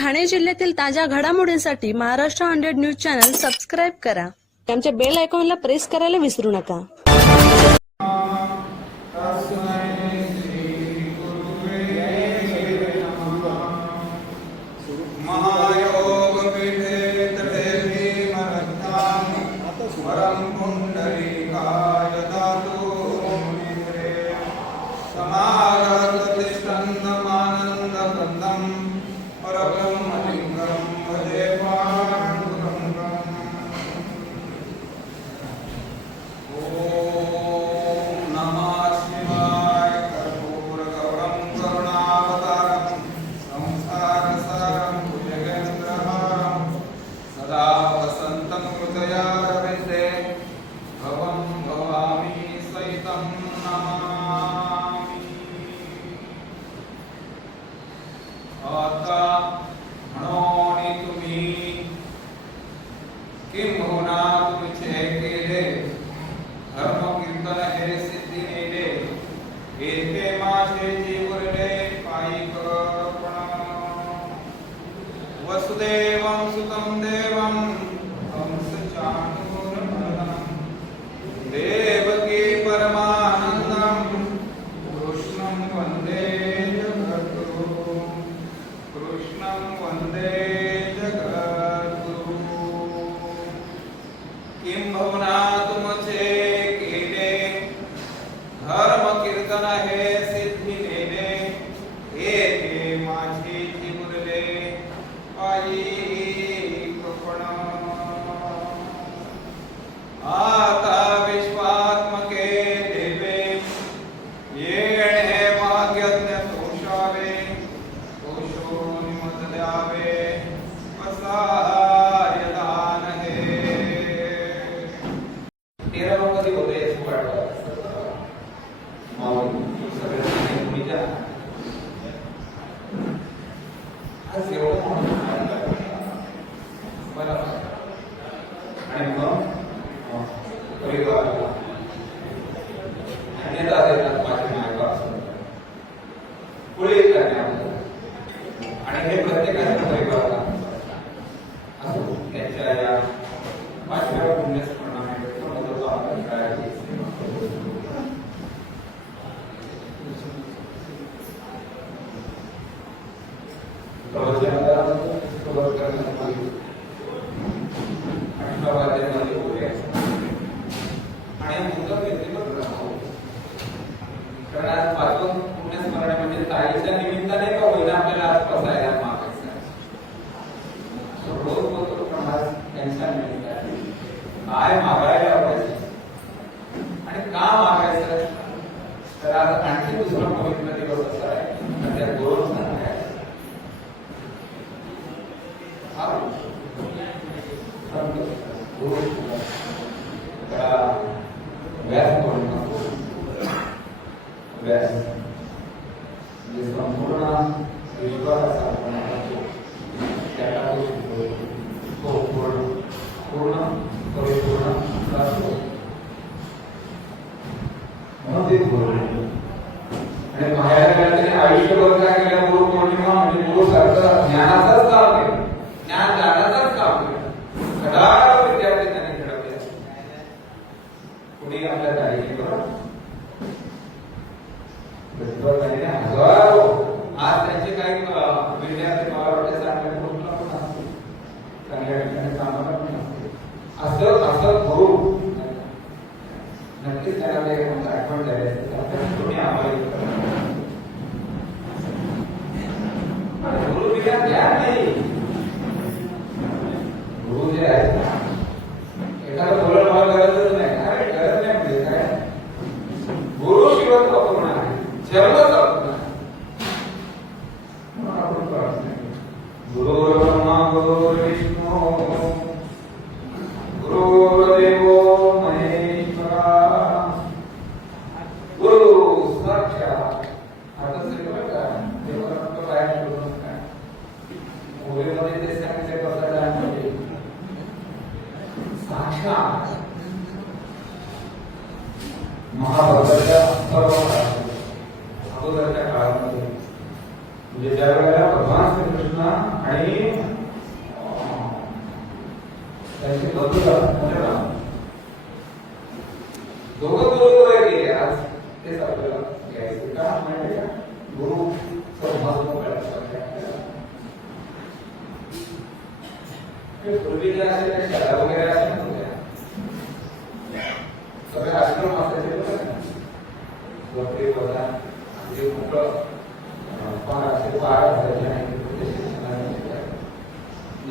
ठाणे जिल्ह्यातील ताज्या घडामोडींसाठी महाराष्ट्र 100 न्यूज चॅनल सबस्क्राईब करा. आमच्या बेल आयकॉनला प्रेस करायला विसरू नका. वसुदेवं सुतं देवं कंसचाणूरमर्दनं देवकी परमानन्दं कृष्णं वन्दे जगद्गुरुं कृष्णं वन्दे जगद्गुरुं. किं भवना तुमचे केले धर्म कीर्तन हे सिद्धी नेले हे माझे जीवले पायी कृपण. आता विश्वात्मके देवे येणे भाग्यज्ञ तोषावे तोषो निमत द्यावे असाय दान हे. 13 मध्ये होते आज एवढं आणि मग परिवार अन्यथा देतात माझे मायबाप पुढे करण्यात आणि हे प्रत्येकाच्या परिवाराला असो त्यांच्या या 5व्या पुण्यस्मरणामध्ये महत्त्वाचा आपण करायची. ताईच्या निमित्ताने का होईना आपल्याला आज बसायला मागायचं रोज बोलतो पण आज त्यांच्या निमित्ताने काय मागायला पाहिजे आणि का मागायचं तर आज आणखी दुसरा पवित्र दिवस असा आहे त्या गुरु व्यास व्यास संपूर्ण विश्वास पूर्ण पूर्ण परिपूर्ण आणि बाहेर आयुष्यभर काय केलं गुरु पौर्णिमा म्हणजे गुरु सारखं ज्ञानाचंच काम केलं ज्ञान दानाचंच काम केलं हजारो विद्यार्थी त्यांनी घडवले कुणी आपल्या तारीखेवर हजारो आज त्यांचे काही विद्यार्थी मला वाटते चांगल्या ग्रुपला पण असतील चांगल्या ठिकाणी कामाला पण असतील असं गुरु नक्कीच त्याला ते आठवण द्यायचं तुम्ही आम्हाला गुरु विचार द्या नाही गुरु जे आहे एखादं बोलत मला गरजच नाही अरे गरज नाही म्हणजे काय गुरु शिवत अपूर्ण आहे जन्मच अपूर्ण आहे. गुरु ब्रह्मा गुरु विष्णू गुरुर्देवो महेश्वरा गुरु साक्षात आता सगळं काय देवाला काय बोलू काय ओळीमध्ये ते सांगितले बसायला साक्षात महाभारताच्या अगोदरच्या काळामध्ये म्हणजे ज्या वेळेला भगवान श्रीकृष्ण कृष्ण आणि त्यांचे बंधू दोघं बरोबर गेले. आज तेच आपल्याला घ्यायचं का माहिती का, गुरु पूर्वी जे असेल त्या शाळा वगैरे असेल नव्हत्या, सगळे आश्रम असायचे वरती बघा जे मोठं फार असे फार असायचे नाही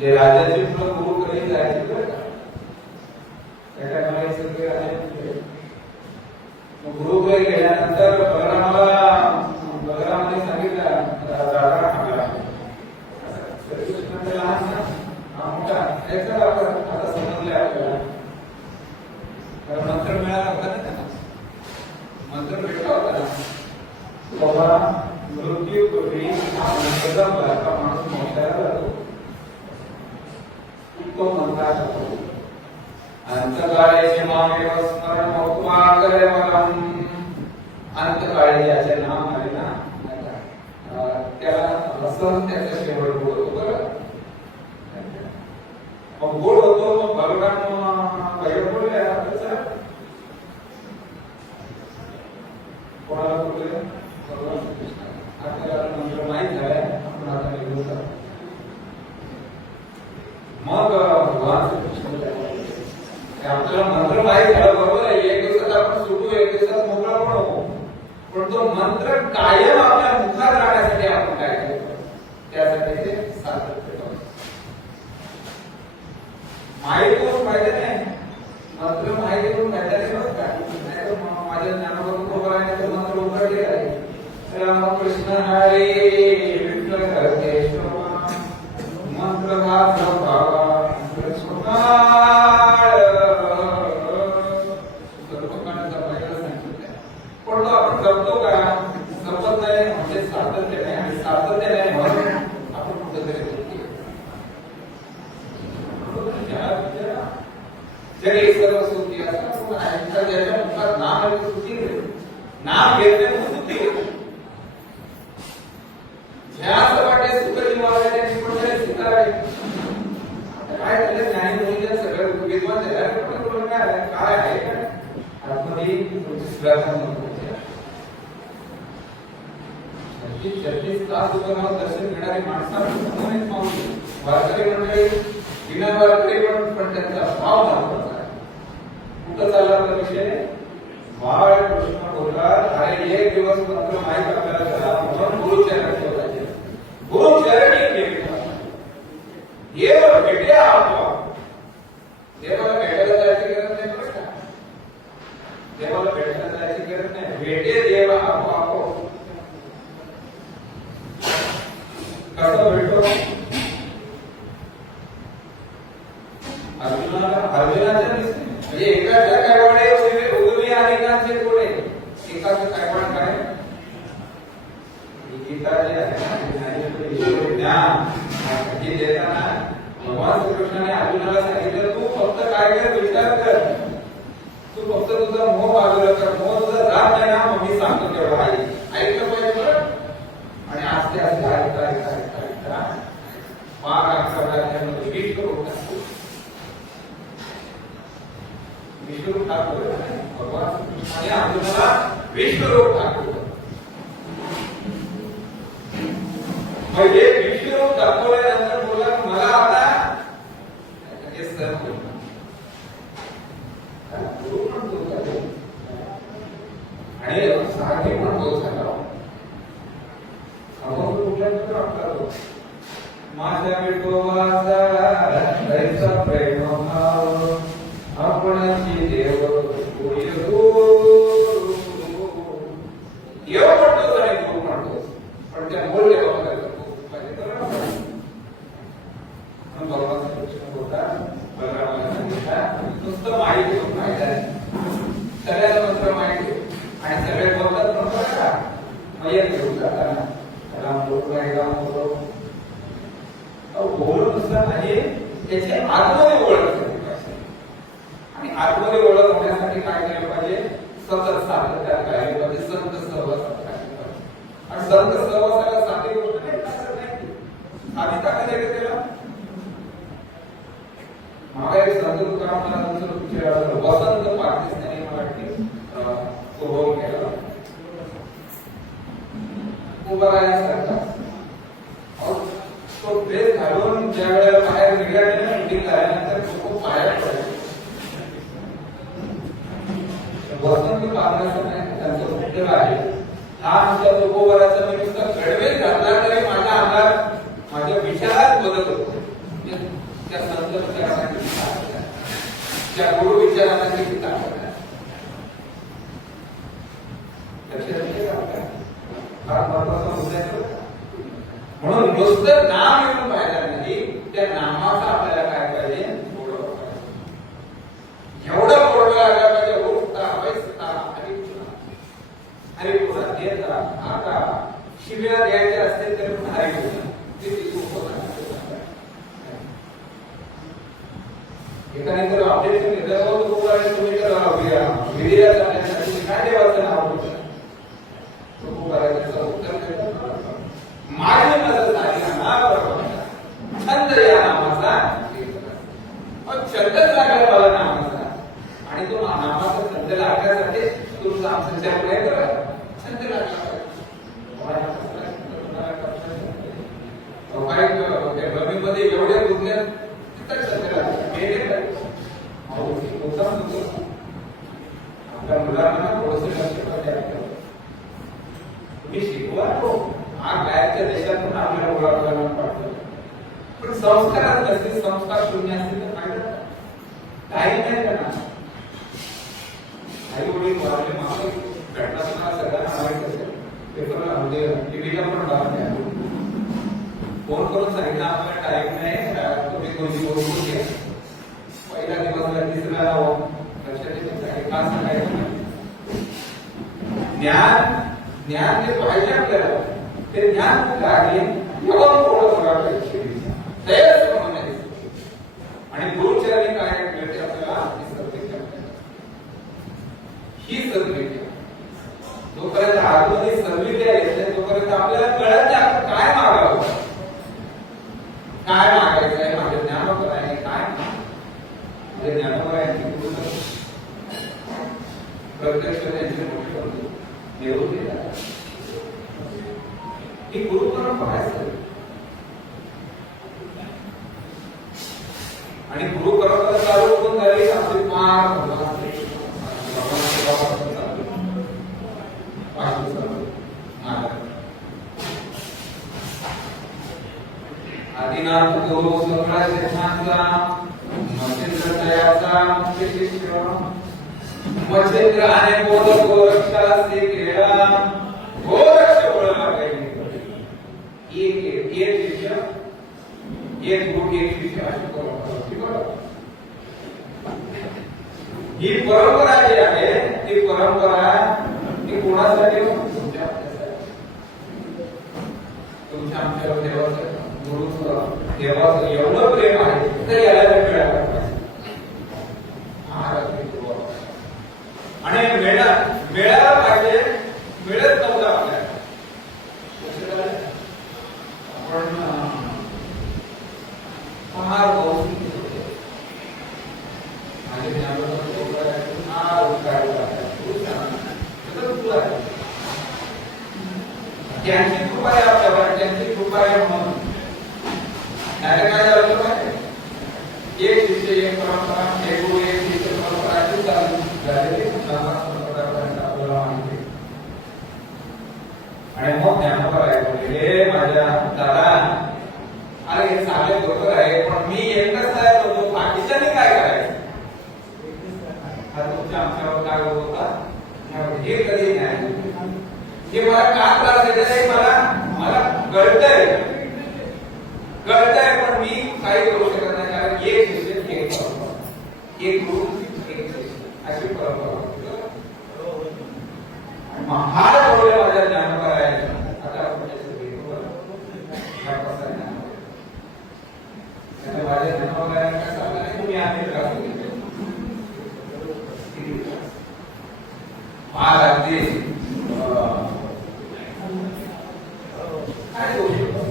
जे राजाचे मुलं गुरु कधी जायचे बरं का, त्या टायमाला सगळे राजे गुरुकडे गेल्यानंतर बलरामाने सांगितलं राजा आपला श्रीकृष्ण लहान ना मोठा त्याचा आता समजले आपल्याला, कारण मंत्र मिळाला होता ना त्यांना, मंत्र भेटला होता ना बाबा मृत्यू पूर्वी माणूस मोक्षाला जातो तो मंत्र जातो. अंतकाळेचे मामेव स्मरण मोक्षमार्गले वरम, अंतकाळी ज्याचे नाम आले ना त्याला असं त्याचा शेवट गोड होतो बरं. मग गोड होतो, मग भगवान भैरव बोलले कोणाला बोलले भगवान कृष्ण. आपल्याला मंत्र माहीत झालाय, आपण आता निघू शकतो. मग भगवान कृष्ण आपल्याला मंत्र माहीत झाला बरोबर आहे, एक दिवसात आपण सुटू, एक दिवसात मोकळा पण होऊ, पण तो मंत्र कायम आपल्या मुखात राहण्यासाठी आपण काय करतो, त्यासाठी ते सातत्य ठेवतो. माहीत करून फायदा नाही, मंत्र माहिती करून फायदा नाही बरं का. नाही तर माझ्या ज्ञानाबरोबर उभं राहण्याचा मंत्र उघडले आहे, रामकृष्ण हरे विठ्ठल हरे मंत्र भावा पण तो आपण जपतो का, जपत नाही म्हणजे सातत्य नाही, आणि सातत्य नाही म्हणून आपण कुठेतरी जरी सर्व सुखी असतात ज्याच्या मुखात नाम आहे सुखी, नाम घेतले सुखी. ज्याच वाटे सुख जीवावे त्यांनी पण सुखावे. काय झालं ज्ञानी मुलीला सगळं विद्वान काय आहे का आतमध्ये 36 तास उभं दर्शन घेणारी माणसं वारकरी मंडळी विना वारकरी पण त्यांचा भाव दाखवत आहे. कुठं चालला तर विषय बाळ कृष्ण बोलतात, अरे एक दिवस मंत्र माहीत आपल्याला झाला म्हणून गुरुचरण शोधायचे, गुरुचरणी देव भेटे आपोआप. देवाला भेटायला जायची गरज नाही बरं का, देवाला भेटायला जायची गरज नाही, भेटे देव आपोआप. कसं भेटतो अर्जुनाच्या दिसते, म्हणजे एकाच्या कायवाडे उजवी अनेकांचे गोडे. एकाचं कायवाड काय गीता जे आहे ज्ञान हे देताना भगवान श्रीकृष्णाने अर्जुनाला सांगितलं, तू फक्त काय कर, विचार कर, तू फक्त तुझा मोह बाजूला कर, मोह तुझा जात नाही ना, मग मी सांगतो तेवढं ऐकलं पाहिजे बरं. आणि आस्ते आस्ते ऐकता ऐकता ऐकता ऐकता माग आठवड्यामध्ये विश्वरूप टाकतो, विश्वरूप टाकतो भगवान श्रीकृष्णाने अर्जुनाला विश्वरूप टाकतो. म्हणजे विश्वरूप दाखवल्यानंतर बोला मला आता हे सहन होईल. आणि सारखी पण तो झाला माझ्या विठोबाचा दैसा प्रेम भाव आपणाची देव देव म्हणतोच आणि गुरु म्हणतोच, पण त्या मूळ देवाला भगवान श्रीकृष्ण बोलतात, बलरामाला सांगितलं नुसतं माहिती घेऊन माहिती आहे, सगळ्याला मंत्र माहिती आणि सगळे बोलतात नव्हतं का मयत घेऊन जाताना राम बोलतो बोलून नुसतं नाही, त्याची आतमध्ये ओळख झाली पाहिजे. आणि आतमध्ये ओळख होण्यासाठी काय केलं पाहिजे, सतत सातत्यात राहिले पाहिजे, संत सहवासात राहिले पाहिजे. आणि संत सहवासाला साधी गोष्ट नाही, साधी म्हाका एक संत तुकारामांचो विचार वसंत पार्थिस्तानी मराठी उभो केला उभा राहण्यासारखा तो ड्रेस घालून ज्या वेळेला बाहेर निघाला मीटिंग झाल्यानंतर खूप बाहेर पडले वसंत पार्थिस्तानी त्यांचं उत्तर आहे हा आमच्या तुकोबराचा मी नुसता गडवेच घातला तरी माझ्या अंगात माझ्या विचारात बदल होतो त्या संत विचारांना किती ताकद आहे त्या गुरु विचारांना किती ताकद आहे फार महत्वाचा मुद्दा आहे म्हणून नुसतं नाम येऊन पाहिजे नाही त्या नामाचा आपल्याला काय पाहिजे गोडवा पाहिजे एवढं गोडवा आला पाहिजे उठता बैसता हरिपुरा देता आता शिव्या द्यायच्या असतील तर पण हरिपुरा एकाने तर ऑब्जेक्शन घेतलं तुम्ही तर विधिया करण्यासाठी काय देवाचं नाव होतं उत्तर माझी मदत झाली छंद या नामाचा छंदच लागला मला नामाचा आणि तो नामाचा छंद लागण्यासाठी तुमचा आमचा प्रयत्न करा छंद लागला मध्ये एवढ्या दुनियात तिथं छंद लागला आपल्या मुलांना थोडस लक्ष द्यायचं तुम्ही शिकवा हा बाहेरच्या देशातून आपल्याला ओळखला पाठवतो पण संस्कारात नसतील संस्कार शून्य असतील तर फायदा काही नाही त्यांना आई वडील वारले मागे घटना तुम्हाला सगळ्यांना माहित असेल पेपरला म्हणजे टीव्हीला पण बातम्या फोन करून सांगितलं आपल्याला टाईम नाही तुम्ही कोणती बोलून घ्या पहिला दिवसला तिसरा लक्षात का सांगायचं ज्ञान ज्ञान जे पाहिजे आपल्याला ते ज्ञान काढले आणि गुरुचरणी काय मिळते आपल्याला ही सद्विद्या जोपर्यंत आतमध्ये सद्विद्या येते तोपर्यंत आपल्याला कळत नाही आपण काय मागावं काय मागायचं आहे माझे ज्ञानोबर आहे काय माझे ज्ञानोबर आहे प्रत्यक्ष त्यांचे मोठे बंधू निरोप देतात ही गुरु परंपरा आहे आणि गुरु परंपरा चालू होऊन झाली आमचे आदिनाथ गुरु सगळा सिद्धांचा मच्छिंद्र दयाचा मुख्य शिष्य मच्छिंद्र आणि बोध गोरक्षा से केला गोरक्ष बोलला एक शिष्य एक गुरु एक शिष्य अशी परंपरा ही परंपरा जी आहे ती परंपरा ही कोणासाठी तुमच्या आमच्या देवाचं गुरुचं देवाचं एवढं प्रेम आहे तर याला मिळालं आणि मिळायला पाहिजे मिळत नव्हतं आपल्याला आपण फार बहुमुखी होते माझे त्यांची कृपा आहे आपल्यावर त्यांची कृपा आहे म्हणून नाही काय झालं पाहिजे एक शिष्य एक परंपरा एक गुरु एक शिष्य परंपरा अशी चालू झालेली आपल्याला माहिती आणि मग ज्ञानोबा आहे हे माझ्या दादा अरे हे चांगले बरोबर आहे पण मी एकटाच तयार होतो बाकीच्याने काय करायचं हा तुमच्या आमच्यावर काय होत होता हे कधी नाही हे मला का त्रास देत मला कळतंय पण मी काही करू शकत नाही कारण एक शिष्य एक परंपरा एक गुरु एक शिष्य अशी परंपरा महान बोलले माझ्या ज्ञानोबा आहे आता आपण माझ्या ज्ञानोबा आहे काय सांगा तुम्ही आम्ही महाराज काय होऊ शकतो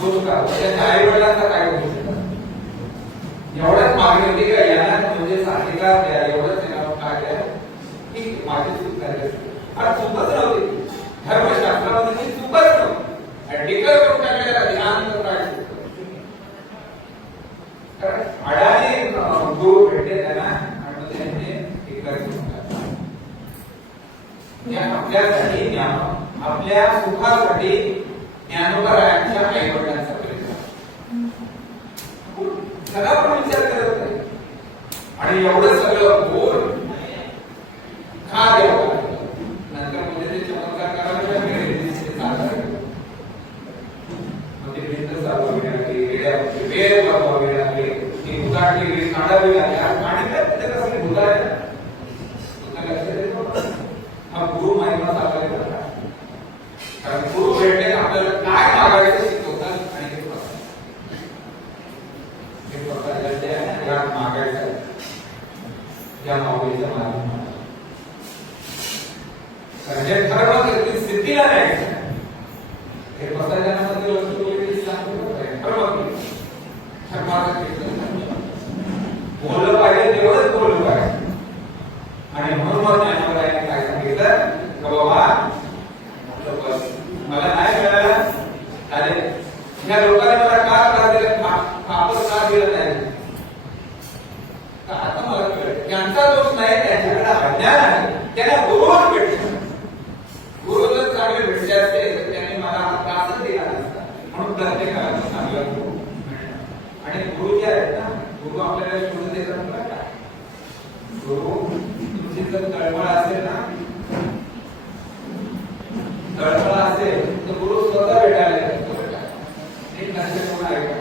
दोष का त्याच्या आई वडिलांचा काय होऊ शकतो एवढंच मागणी होती का यांना म्हणजे अधिकार द्या, एवढंच त्यांना काय द्या की माझी चूक झाली असते. आज चूकच नव्हती, धर्मशास्त्रामध्ये ती चूकच नव्हती. डिक्लेअर करून टाकलेला ध्यान काय कारण अडाणी गुरु भेटले त्यांना आणि त्यांनी डिक्लेअर करून टाकलं. आपल्यासाठी ज्ञान, आपल्या सुखासाठी ज्ञानोबरायांच्या आईवडिलांचा सगळा पण विचार करत नाही. आणि एवढं सगळं बोल का द्यावं नंतर म्हणजे ते चमत्कार करायला म्हणजे भिंत चालवावी लागली, वेळ वाजवावी लागली, ती उदाहरणी वेळी काढावी लागली. आणि काय म्हणजे कसं उदाहरण लक्षात येतो हा गुरु महिमा चालवायचा का? कारण गुरु भेटले आपल्याला काय मागायचं शिकवतात आणि या मागायचं या माऊलीच्या मार्गाने म्हणजे खरं स्थितीला द्यायचं हे बसायच्यामध्ये बोललं पाहिजे तेवढंच बोललं पाहिजे. आणि म्हणून मग ज्ञानोबरायांनी काय सांगितलं का बाबा मला नाही मिळालं चालेल, या लोकांनी मला का त्रास दिला, कापड का दिलं नाही, आता मला कळलं त्यांचा दोष नाही, त्यांच्याकडे अज्ञान आहे. त्यांना गुरुवर भेटले, गुरु जर चांगले भेटले असते तर त्यांनी मला त्रासच दिला नसता. म्हणून प्रत्येकाला चांगला गुरु आणि गुरु जे आहेत ना, गुरु आपल्याला शोधून देतात का? गुरु तुमची जर तळमळ असेल ना, तळमळ असेल तर गुरु स्वतः भेटायला येतो. एक लक्ष कोण आहे का?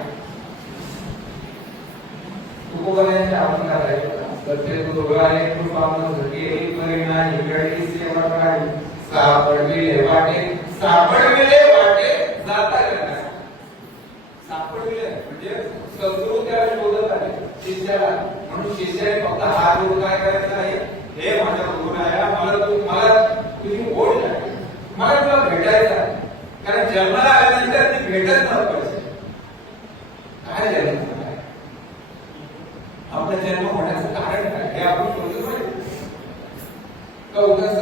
तुकोबऱ्यांच्या आपण करायचं प्रत्येक गुरुवारे कृपावन केली परिणा हिगडी सेवा काही सापडविले वाटे जाता गेला. सापडविले म्हणजे सद्गुरु त्याला शोधत आहे शिष्याला. म्हणून शिष्याने फक्त हा गुरु काय करायचा आहे, हे माझ्या गुरु आहे, मला तुझी ओढ आहे, मला तुला भेटायचं आहे. कारण जन्माला आल्यानंतर ती भेटच महत्वाची. काय जन्म आपला जन्म होण्याचं कारण काय हे आपण शोधलं पाहिजे का? उगाच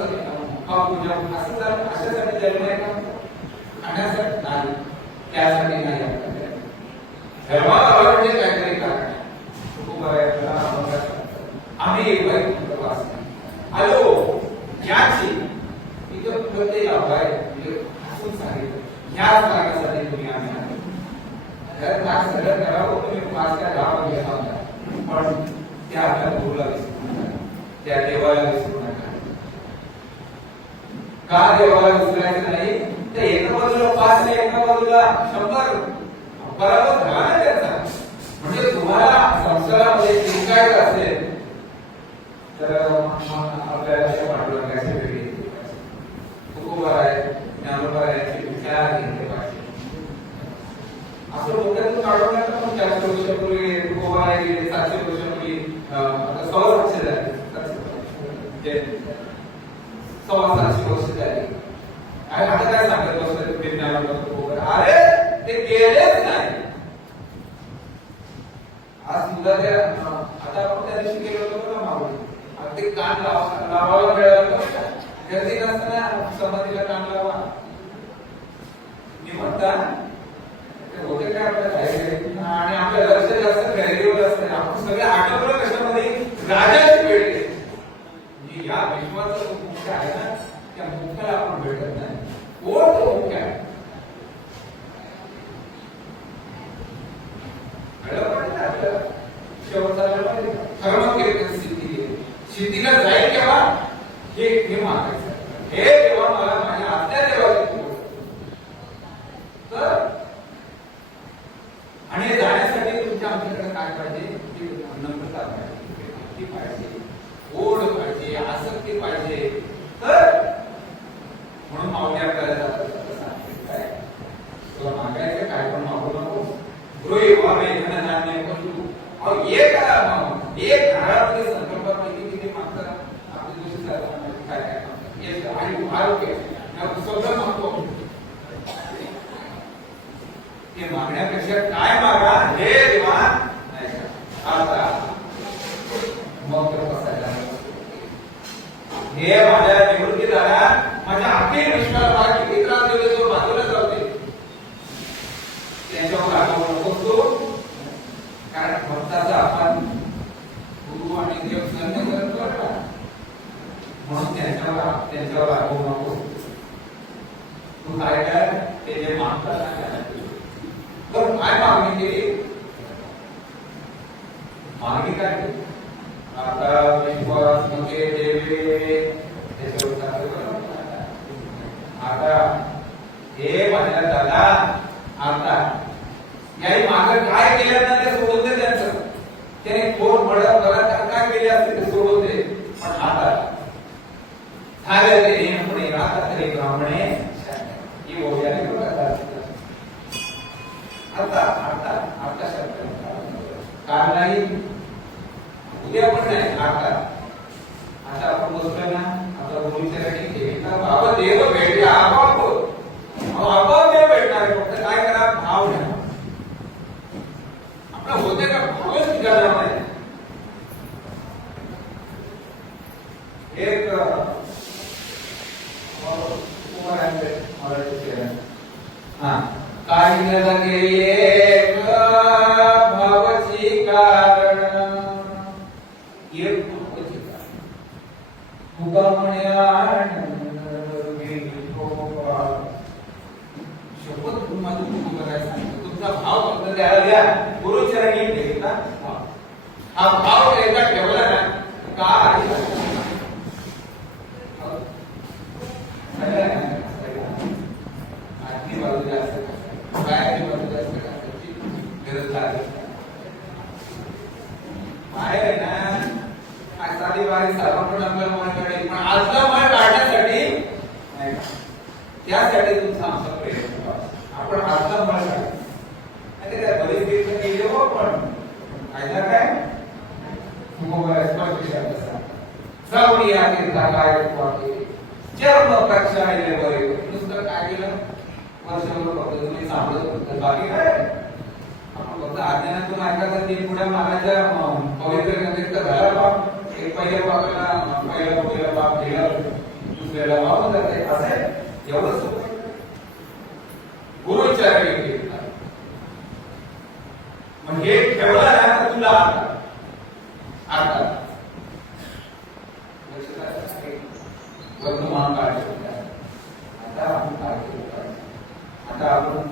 हा पूजा असं झालं अशासाठी जन्म आहे का? खाण्यासाठी नाही, त्यासाठी नाही. धर्माला म्हणजे काहीतरी कारण आम्ही आलो याची इथं प्रत्येक असून सांगितलं ह्याच कारणासाठी तुम्ही आम्ही आलो. सगळं करावं तुम्ही 5 त्या 10 वाजता होता, पण त्या आपल्या गुरुला विसरू नका, त्या देवाला विसरू नका. का देवाला विसरायचं नाही? तर एका बाजूला 5 आणि एका बाजूला 100 बरोबर झाला ना त्याचा. म्हणजे तुम्हाला संसारामध्ये शिकायचं असेल तर आपल्याला पाठवण्याची वेगळी तुकोबार आहे, ज्ञानोबा यांचे विचार घेतले पाहिजे. असं डोक्यातून काढून नका. पण 400 वर्षापूर्वी तुकोबा गेले, 700 वर्षापूर्वी आता 700 झाले, 700 वर्ष झाली. आता काय सांगत बसत ज्ञानोबा तुकोबा? अरे ते गेलेच नाही. आज सुद्धा त्या आता आपण त्या दिवशी गेलो होतो ना माऊली, ते कान लावायला मिळालं गर्दी नसताना समाधीला कान लावा म्हणता होते काय आपल्या आणि आपल्या लक्ष जास्त गैरीवर असते. आपण सगळे आठवलं कशामध्ये राजाची वेळ म्हणजे या विश्वाचा जो मुख्य आहे ना, त्या मुख्याला आपण भेटत नाही. कोण तो मुख्य आहे शेतीला जाईल केव्हा हे मागायचं, हे तेव्हा मला माझ्या आत्या देवाची तर. आणि जाण्यासाठी तुमच्या आमच्याकडे काय पाहिजे? नम्रता पाहिजे, भक्ती पाहिजे, ओढ पाहिजे, आसक्ती पाहिजे. तर म्हणून माऊली आपल्याला जातात काय तुला मागायचं काय पण मागू नको. गृही व्हावे धन धान्य वस्तू. अहो एक घरामध्ये संकल्पात किती मागतात आपली दुसरी काय काय मागतात आणि आरोग्य सगळं मागतो. ते मागण्यापेक्षा काय मागा हे देवा नाही. आता मग तो बसायला हे माझ्या निवृत्ती झाल्या माझ्या अखिल विश्वाला किती त्रास दिले तो बाजूला जाते त्यांच्यावर आठवण नको तू कारण भक्ताचा आपण गुरु आणि देव सन्मान करतो ना म्हणून त्यांच्यावर आठवण नको तू काय काय ते जे मागतात तर काय मागणी केली मागणी काय केली आता विश्वास मध्ये देवे आता हे माझ्या दादा आता याही मागं काय केलं ना ते सोडून दे त्यांचं त्याने कोण मदत करत काय केले असते ते सोडून दे पण आता झालं ते नेमणे आता तरी ब्राह्मणे ही ओव्याने आता आता आता शब्द काल नाही उद्या पण नाही आता आता आपण बसलोय ना आता गुरुच्या ठिकाणी बाबा देव भेटले आपोआप देव भेटणार फक्त काय करा भाव घ्या आपला होते का भावच निघाला नाही एक हा काय लगे भावची कारण एक भावची कारण तुका म्हणे शपथ तुम्हाला तुम्ही काय सांगतो तुमचा भाव फक्त द्यायला द्या गुरुचरणी ठेवता हा भाव एकदा ठेवला ना काय आधी बाजूला असं काय बाजूला असं त्याची गरज लागेल आहे ना काय साधी बारी सर्वांकडे आपल्याला मन काढेल पण आजला मन काढण्यासाठी नाही त्यासाठी तुमचा आमचा प्रयत्न आपण आजला मन काढ त्या परिस्थितीत गेले हो पण फायदा काय जाऊन या काय चर्म प्रक्षाळले बरे नुसतं काय केलं वर्षभर फक्त तुम्ही सांभाळत बाकी काय आपण फक्त अज्ञानातून ऐकायचं तीन पुढे मागायच्या पवित्र गंगेत झाला बाप एक पहिल्या बापाला पहिल्या पुढेला बाप गेला दुसऱ्याला बाप जाते असं आहे एवढं सोपं गुरुच्या मग हे ठेवला ना तुला आता वर्तमान काळ आता आपण काय केलं आता आपण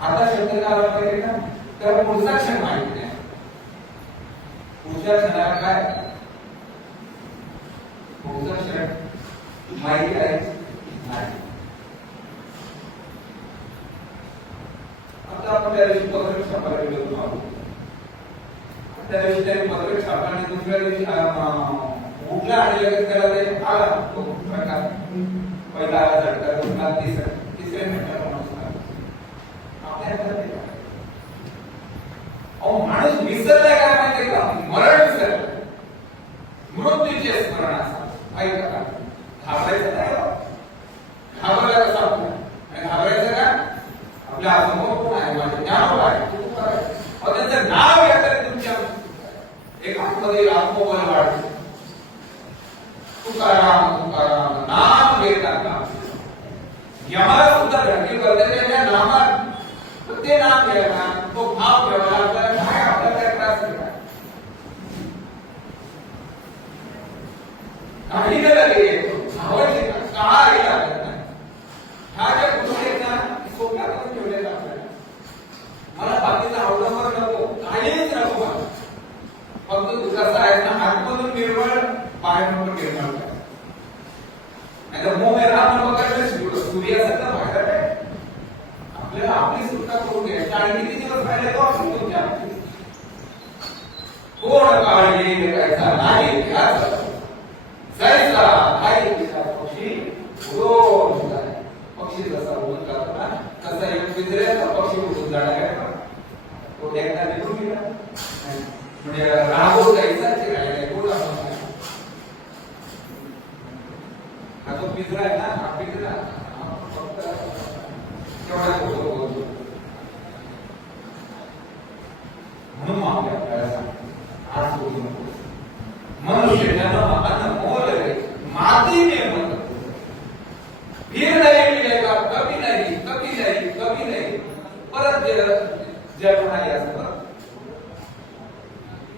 आता शब्द काय पाहिजे ना तर पुढचा क्षण माहिती नाही पुढच्या क्षणाला काय पुढचा क्षण माहिती आहे नाही आता आपण त्या दिवशी पत्रक छापायला गेलो होतो त्या दिवशी त्याने पत्रक छापल्याने दुसऱ्या दिवशी उठला आणि लगेच त्याला ते आला तो प्रकार पहिला आला झटका दुसरा तिसऱ्या मिनिटाला नमस्कार आपल्या माणूस विसरलाय काय माहितीये का मरण विसरला मृत्यूचे स्मरण असं ऐका घाबरायचं नाही घाबरायला कसं आपण घाबरायचं का आपल्या समोर कोण आहे माझे ज्ञान आहे त्यांचं नाव या तरी तुमच्या एक आतमध्ये आत्मबल वाढते तुकाराम तुकाराम नाम घेता यमाला सुद्धा धडकी करते त्याच्या नामात ते नाम घ्यायला तो भाव ठेवायला आपल्याला काय आपल्याला काय त्रास केला काही न लागेल भावाची काही लागत नाही ह्या ज्या गोष्टी आहेत ना सोप्या करून ठेवलेल्या आपल्याला मला बाकीचा अवलंबर नको काहीच नको मला फक्त तुझा आहे ना आतमधून निर्मळ बाहेर म्हणून निर्माण करा नाही तर मोह राम बघायला सूर्यासारखा बाहेर आहे आपल्याला आपली सुटका करून घ्यायची आणि किती दिवस राहिले तो आपण तुमच्या कोण काळजी करायचा नाही जायचा काही पक्षी उडून जाय पक्षी जसा उडून जातो ना तसा एक पिंजऱ्याचा पक्षी उडून जाणार आहे तो एकदा निघून गेला म्हणजे राबवून जायचा ते राहिला कोण हा तो पिंजरा आहे ना हा पिंजरा फक्त तेवढा होतो म्हणून आपल्याला मनुष्य जन्म अनमोल रे, माती में मत फिर नहीं मिलेगा, कभी नहीं, कभी नहीं, कभी नहीं. परत जन्म नाही असं,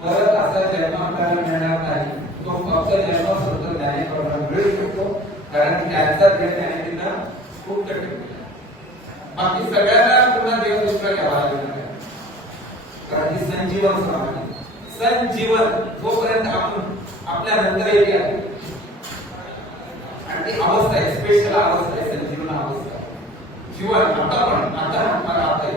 परत असा जन्म आपल्याला मिळणार नाही. तो फक्त जन्म फक्त ज्ञानेश्वरांना मिळू शकतो, कारण त्यांचा ज्ञानेंद्रियांना खूप टक्के. बाकी सगळ्यांना पुन्हा देवदृष्टीला घ्यावा लागेल, कारण ती संजीवन समाधी. संजीवन जोपर्यंत आपण आपल्या नंतर येते आहे, आणि ती अवस्था आहे, स्पेशल अवस्था आहे, संजीवन अवस्था. जीवन आता आहे,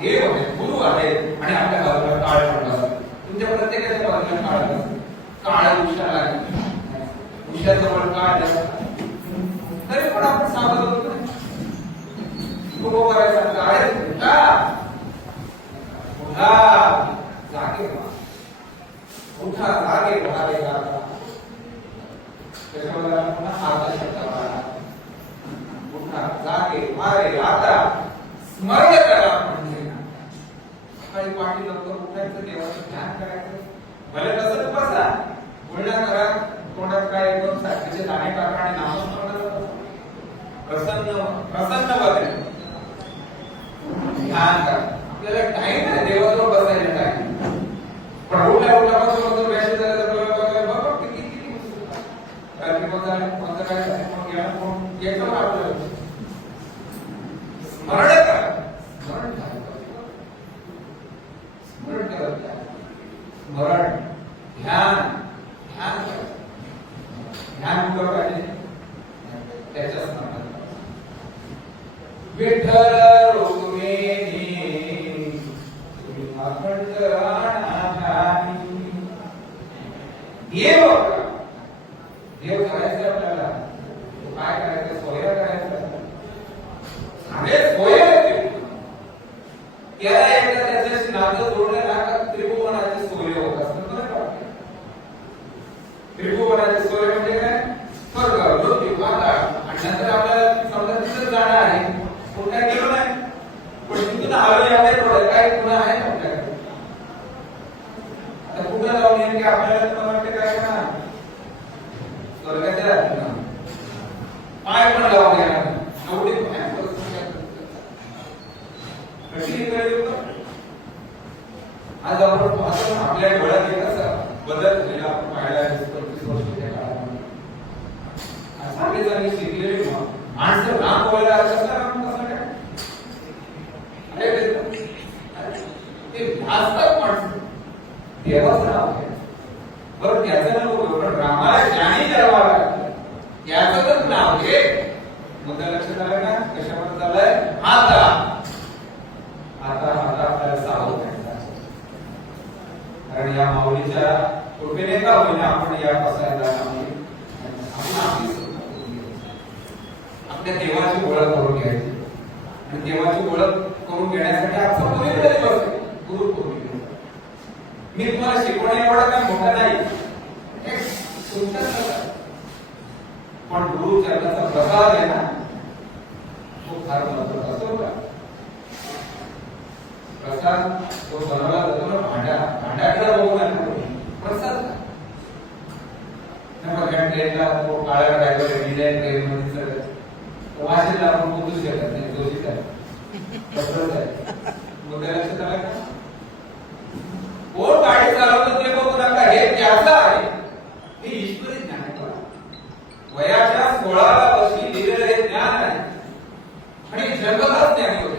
देव आहे, गुरु आहे, आणि आपल्या बाजूला काळ पण असतो. तुमच्या प्रत्येकाच्या बाजूला काळ असतो. काळ उशाला आहे, उशाजवळ काळ जास्त, तरी पण आपण सावध होतो. खूप करायचा काळ उठा, उठा, जागे व्हा, उठा, जागे व्हावे लागला. त्याच्यावर पुन्हा आता शब्द वाढला, उठा, जागे व्हावे आता, स्मरण करा. म्हणजे सकाळी पाठी लवकर उठायचं, देवाचं ध्यान करायचं. भले तसंच बसा, गुळण्या करा, तोंडात काय एकदम साखरेचे दाणे टाका आणि नामस्मरण प्रसन्न प्रसन्न बने ध्यान करा. आपल्याला टाइम आहे देवाजवळ बसायला टाइम, पण उठल्यापासून मेसेज झाला तर बाबा किती रात्री कोणता काय मग गेला कोण एकदम आपल्याला स्मरण करा, स्मरण करा, स्मरण ध्यान ध्यान करा. ध्यान कुठं पाहिजे? त्याच्या स्मरणात. विठ्ठल रुक्मिणी अखंड राणाधानी. देव देव करायचं आपल्याला, काय करायचं? सोया करायचं. अरे सोया त्याला एकदा त्याच्याशी नातं जोडलं ना, त्रिभुवनाची सोय होत असतं. त्रिभुवनाची सोय म्हणजे काय? स्वर्ग, मृत्यू, पाताळ, आणि नंतर आपल्याला समजा तिथं जाणं आहे. कुठे गेलो नाही, पण तिथून आलो यावे थोडं काय पुन्हा आहे आपल्याकडे. आता कुठं जाऊन येईल की आपल्याला तुम्हाला वाटतं काय ना स्वर्गाच्या पाय पण लावून येणार एवढी आज आपण पाहतो आपल्या डोळ्यात एक असं बदल झालेला आपण पाहायला 25 वर्षाच्या काळामध्ये. असावे जरी शिकलेली माणसं नाम बोलायला असं कसं काय? अरे ते भासतात माणसं, देवाचं नाव आहे बरं, त्याचं नाव पण रामाला ज्ञानी जन्माला लागलं त्याचंच नाव घे. मुद्दा लक्षात आलं का? कशामध्ये चाललंय? आता आता आता आपल्याला सावध राहायचं, कारण या माऊलीच्या कृपेने का होईना आपण या पसायला आपल्या देवाची ओळख करून घ्यायची. आणि देवाची ओळख करून घेण्यासाठी आपण गुरु पौर्णिमा. मी तुम्हाला शिकवणे एवढं काय मोठं नाही, पण गुरु चरणाचा प्रसाद आहे ना, तो फार महत्वाचा असतो का? प्रसाद तो बनवला जातो ना भांड्याकडे बघून प्रसाद ट्रेनला तो काळ्या ड्रायव्हर डिझाईन ट्रेन वाशीला आपण पोचू शकत नाही, जोशीच आहे. मुद्दा लक्षात आला का? कोण गाडी चालवतो ते बघू नका, हे त्याचं आहे, हे ईश्वरी ज्ञान आहे. वयाच्या 16 वर्षी दिलेलं हे ज्ञान आहे आणि जगतच ज्ञानी होते.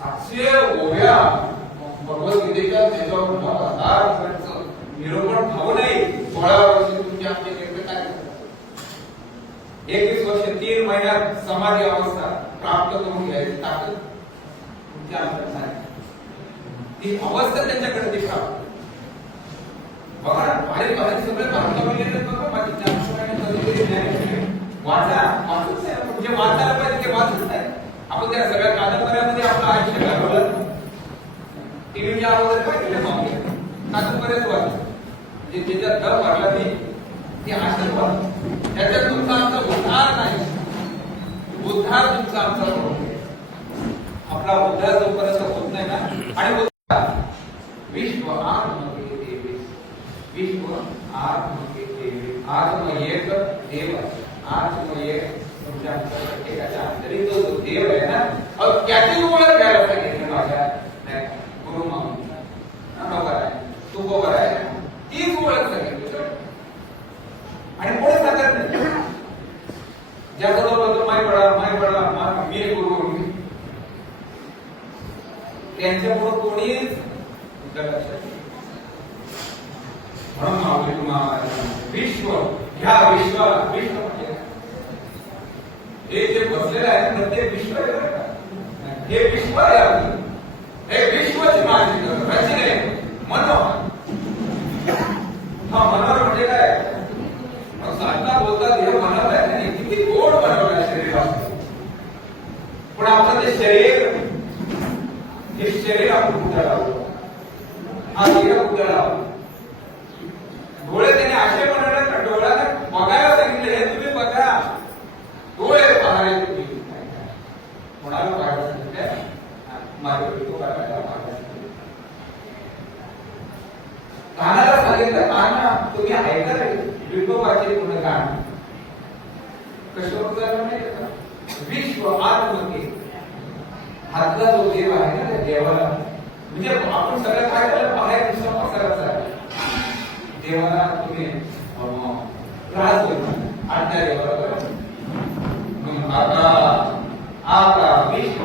700 ओव्या भगवद्गीतेच्या त्याच्यावर 9,000 निरूपण भाऊ नाही. 16 वर्षी तुमच्या आमच्या काय 21 वर्ष 3 महिन्यात समाधी अवस्था प्राप्त करून घ्यायची ताकद तुमच्या अंतर्गत आहे. ती अवस्था त्यांच्याकडे ती प्राप्त. बघा ना, बारीक बारीक सगळे भारतामध्ये बघा माझी वाचा वाचूच आहे. म्हणजे वाचायला पाहिजे ते वाचूच आहे. आपण त्या सगळ्या कादंबऱ्यामध्ये आपलं आयुष्य घालवलं. टीव्हीच्या अगोदर काय केलं मागे कादंबऱ्याच वाचलं, म्हणजे त्याच्यात दर भरला नाही ती आशीर्वाद. त्याच्यात तुमचा आमचा उद्धार नाही, उद्धार तुमचा आमचा होतो. आपला उद्धार जोपर्यंत होत नाही ना, आणि विश्व आत्मयेक देव आहे. आत्मयेक तुमच्या प्रत्येकाच्या अंतरी तो जो देव आहे ना, त्याची ओळख घ्यायला सांगितली माझ्या गुरु म्हणून बरोबर आहे, तू बरोबर आहे, तीच ओळख सांगितली. आणि पुढे सांगत नाही ज्याचा जो माय पडा मी गुरु, त्यांच्या पुढे कोणीच लक्षात म्हणून माऊली तुम्हाला विश्व ह्या विश्व म्हणजे हे जे बसलेलं आहे प्रत्येक विश्व आहे बरं का, हे विश्व आहे आपलं, हे विश्वची माझी रचने मनोहर. हा मनोहर म्हणजे काय, साधना बोलतात हे मनोहर आहे आणि किती गोड बनवलं शरीराचं. पण आपलं ते शरीर, हे शरीर आपण कुठे लावलं, हा देह कुठे लावला. डोळे त्याने असे बनवले का डोळ्याने बघायला सांगितले, हे तुम्ही बघा, डोळे पाहायला तुम्ही कोणाला पाहायला सांगितलं, माझ्या विठोबाला पाहायला सांगितलं. कानाला सांगितलं, काना तुम्ही ऐका विठोबाचे गुणगान कशावर झालं नाही का, विश्व आत्मके हातला जो देव आहे ना, त्या देवाला म्हणजे आपण सगळं काय झालं बाहेर दुसरा पसाराचा आहे. देवाला तुम्ही त्रास देऊ आज्ञा देवाला आता विश्व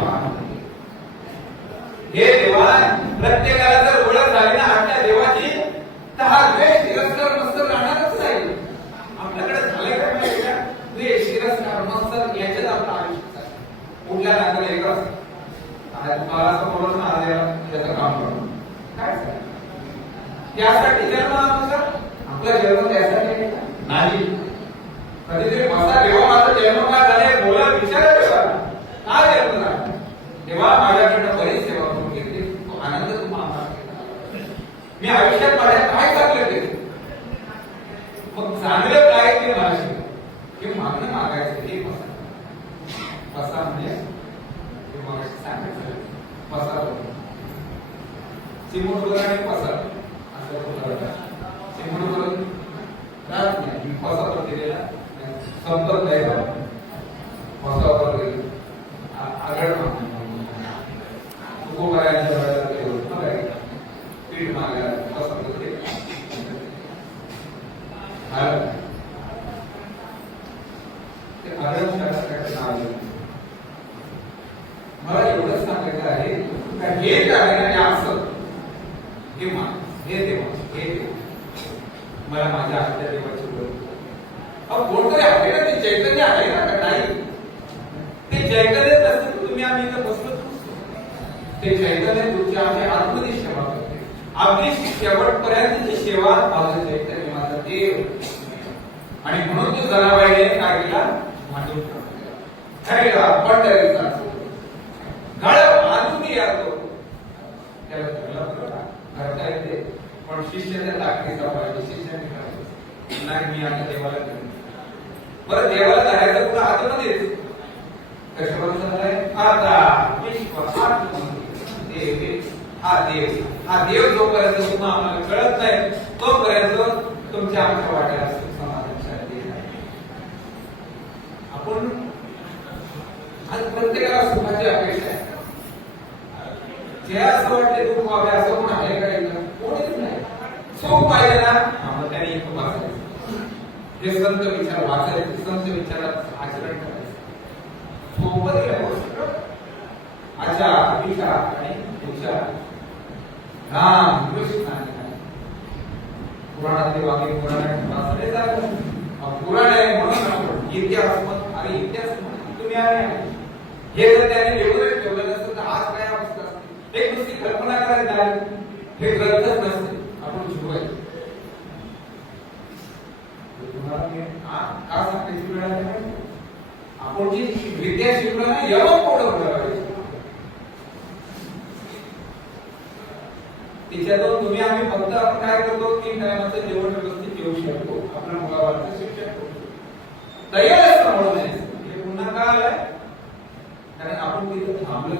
हे देवा प्रत्येकाला जर ओळख झाली ना आज्ञा देवाची, तर हा द्वेष तिरस्कार मत्सर राहणारच नाही. आपल्याकडे झाले काय माहिती का, द्वेष तिरस्कार मत्सर याच्यात आपलं आयुष्य कुठल्या नात्याला एकच मला असं बोलत ना त्याचं काम करून काय त्यासाठी जन्म आपला जन्म त्यासाठी नाही. कधीतरी बसा देवा माझा जन्म काय झाले बोला विचारा देवा काय जन्म झाला, तेव्हा माझ्याकडनं बरीच सेवा करून घेतली, तो आनंद तुम्हाला मी आयुष्यात माझ्या काय चांगलं केलं, मग चांगलं काय ते मला शिकलं, हे मागणं मागायचं हे बसा म्हणजे मग सांगायचं पसार चिमूट आणि पसार चिमूट करून पसार केलेला संपर्क द्यायचा पसावर गेले आगळ पीठ मागायला पसंत ते आगळ नाव मला एवढंच सांगायचं आहे हे काय असं हे मान हे देवा हे देवा मला माझ्या आजच्या देवाची ओळख कोणतरी आहे ना, ते चैतन्य आहे ना का नाही, ते चैतन्य नसतं तुम्ही आम्ही इथं बसलो, ते चैतन्य तुमच्या आमच्या आतमध्ये सेवा करते, आपली शेवटपर्यंतची सेवा माझं चैतन्य माझा देव. आणि म्हणून तो जनाबाईने काय केला, मांडून ठरला पंढरीचा गळ बांधून येतो त्याला करता येते, पण शिष्य त्या ताकदीचा पाहिजे, शिष्याने करायचं नाही. मी आता देवाला करेन, बरं देवाला जायचं पुढे आतमध्येच कशापर्यंत झालंय, आता विश्व देव हा देव जोपर्यंत तुम्हाला आम्हाला कळत नाही तोपर्यंत तुमच्या आमच्या वाट्याला समाधान शांती नाही. आपण आज प्रत्येकाला सुखाची अपेक्षा आहे, जे असं वाटते दुःख व्हावे असं कोण आहे का, कोणीच नाही. सुख पाहिजे ना, मग त्याने एक वाचायचं, हे संत विचार वाचायचे, संत विचारात आचरण करायचं, सोबत आचार विचार आणि विचार राम कृष्ण पुराणातले वाक्य पुराण आहे म्हणून इतिहास आणि इतिहास तुम्ही आहे हे जर त्याने रेग्युलर ठेवलं नसतं तर आज काय अवस्था असते, एक नुसती कल्पना करायला हे ग्रंथच नसते, आपण शिकवायचं. तुम्हाला मी का सांगायची वेळ आली नाही, आपण जी विद्या शिकलो ना एवढं मोठं पाहिजे, त्याच्यातून तुम्ही आम्ही फक्त आपण काय करतो की टायमाचं जेवण व्यवस्थित येऊ शकतो, आपल्या मुलाबाळांना शिक्षण तयार म्हणून नाही. हे पुन्हा का आलंय, कारण आपण तिथं थांबलो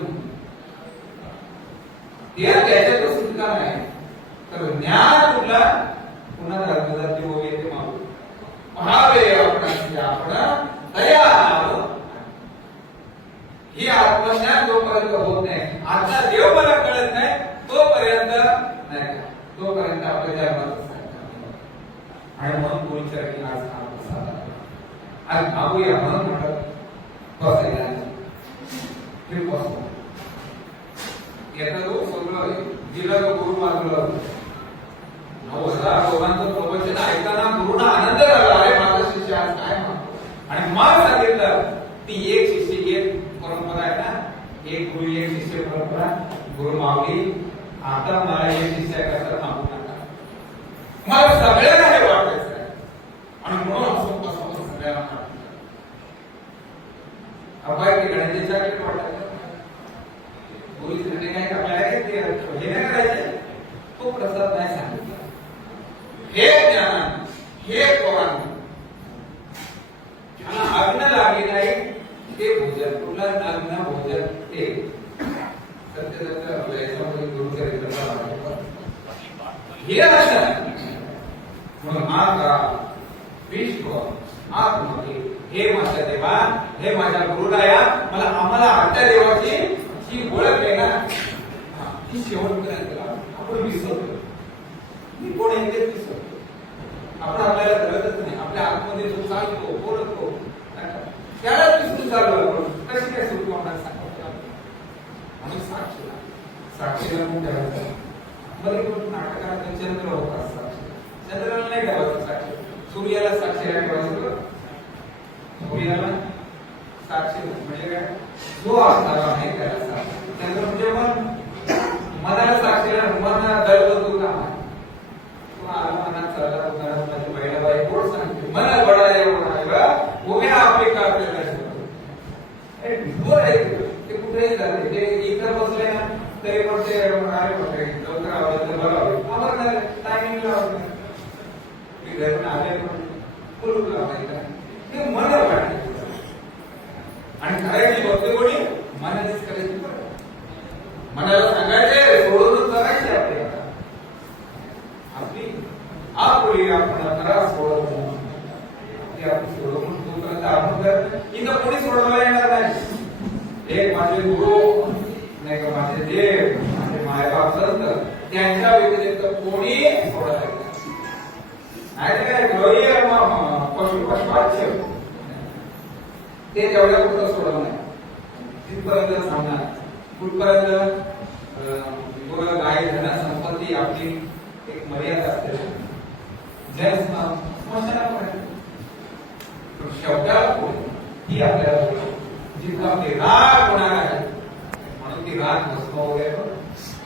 त्याच्यातच सुटका नाही, तर ज्ञान कुठला पुन्हा धर्मजाती मागूया म्हणून म्हटलं बसायला हे बसतो येता तो सगळं जिला तो गुरु मागलं 9,000 लोकांचं प्रवचन ऐकताना गुरुना आनंद झाला अरे माझा शिष्य आज काय म्हणतो आणि मग सांगितलं ती एक शिष्य एक परंपरा आहे ना एक गुरु एक शिष्य परंपरा गुरु माऊली आता मला एक शिष्य करता मागू नका मला सगळ्यांना हे वाटायचं आणि म्हणून असं सगळ्यांना अपाय की गणेशच्या किती वाटायचं पोलीस काय आपल्याला हे नाही करायचे तो प्रसाद नाही सांगितला हे ज्ञान हे पुराण ज्यांना अग्न लागे नाही ते भोजन तुला अग्न भोजन ते सत्य याच्यामध्ये गुरुचरित्र हे असं म्हणून माता विश्व आत्मके हे माझ्या देवा हे माझ्या गुरुराया मला आम्हाला आमच्या देवाची ही ओळख आहे ना ती शेवटपर्यंत आपण विसरतो मी कोण आहे ते विसरतो आपण आपल्याला कळतच नाही आपल्या आतमध्ये जो चालतो बोलतो त्याला विसरून चालू आपण कशी काय सुरू आपल्याला सांगतो आणि साक्षीला खूप ठेवायचं मध्ये पण नाटकात चंद्र होता साक्षी चंद्राला नाही ठेवायचं साक्षी सूर्याला साक्षीला ठेवायचं सूर्याला साक्षी म्हणजे काय जो असणारा नाही त्याला साक्षी चंद्र म्हणजे मनाला साक्षीला मन दळतो काम आहे मनात चालला माझी महिला बाई कोण सांगते मनात बडाय उभ्या आपले का आपल्याला ते कुठेही जाते ते इकडे बसले ना तरी पण ते अरे म्हटले लवकर आवडलं बरं आवडलं टायमिंगला आवडलं मी घरी पण आले पण बोलू लावायचं ते मन वाटते आणि करायची बघते कोणी मनानेच करायची मनाला सांगायचे सोडूनच करायचे आपल्याला आपली आपली आपण खरा सोडवून आपण सोडवून तोपर्यंत आपण करत इथं कोणी सोडवायला येणार नाही एक माझे गुरु नाही का माझे देव माझे मायबाप संत त्यांच्या व्यतिरिक्त कोणी सोडत नाही काय पशु पशुवाच्य ते तेवढ्या कुठं सोडवलं नाही तिथपर्यंत सांगणार कुठपर्यंत गाय धन संपत्ती आपली एक मर्यादा असते जय स्मशानापर्यंत शब्दाला ही आपल्याला जिथं आपली राग होणार आहे म्हणून ती राग भस्म वगैरे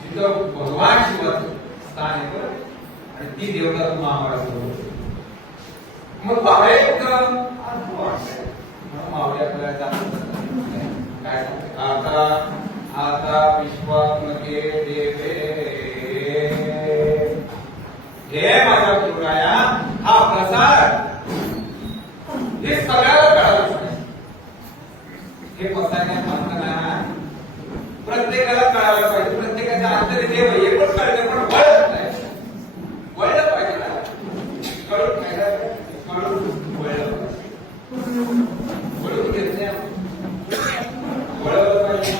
जिथं भगवान शिवाचं स्थान येतं आणि ती देवता तुम्हाला मग बाहेर मावळे आपल्याला काय सांगते आता विश्वात्मके देवे हे माझ्या गुरुराया हा प्रसाद हे सगळ्याला कळालं हे पसायण्यात म्हणताना प्रत्येकाला कळायला पाहिजे प्रत्येकाच्या अंतरी देव हे पण कळलं पण वळत नाही वळलं पाहिजे ना कळून पाहिजे कळून वळलं वळून घेत नाही वळवलं पाहिजे